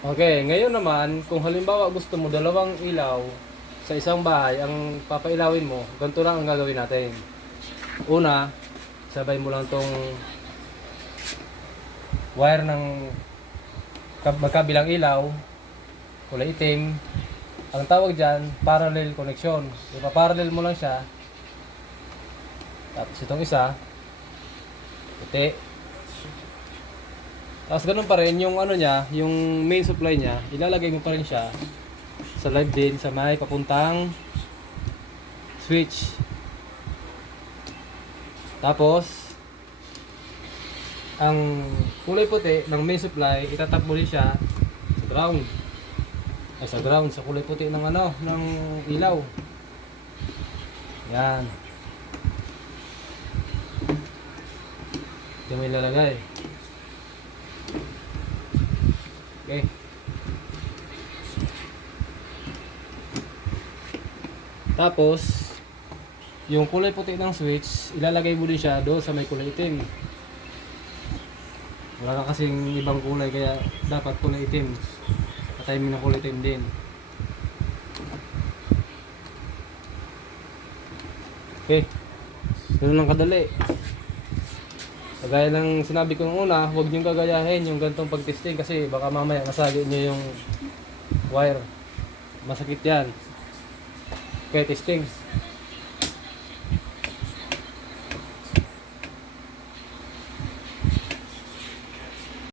Okay, ngayon naman, kung halimbawa gusto mo dalawang ilaw sa isang bahay, ang papailawin mo, ganito lang ang gagawin natin. Una, sabay mo lang tong wire ng magkabilang ilaw, kulay itim. Ang tawag dyan, parallel connection. Ipa-parallel mo lang siya. Tapos itong isa, puti. Tapos ganun pa rin yung ano niya, yung main supply niya, ilalagay mo pa rin siya sa live din sa may papuntang switch. Tapos ang kulay puti ng main supply, itatap mo rin siya sa ground. Ay, sa ground, sa kulay puti ng ano, ng ilaw. Yan. Ito mo ilalagay. Okay. Tapos, yung kulay puti ng switch, ilalagay mo din siya doon sa may kulay itim. Wala na kasing ibang kulay kaya dapat kulay itim. Timing ng kulay itim din. Okay. Ganun lang kadali. Kagaya ng sinabi ko nung una, huwag niyong gagayahin yung gantong pag-testing kasi baka mamaya masagi niyo yung wire. Masakit yan. Okay, testing.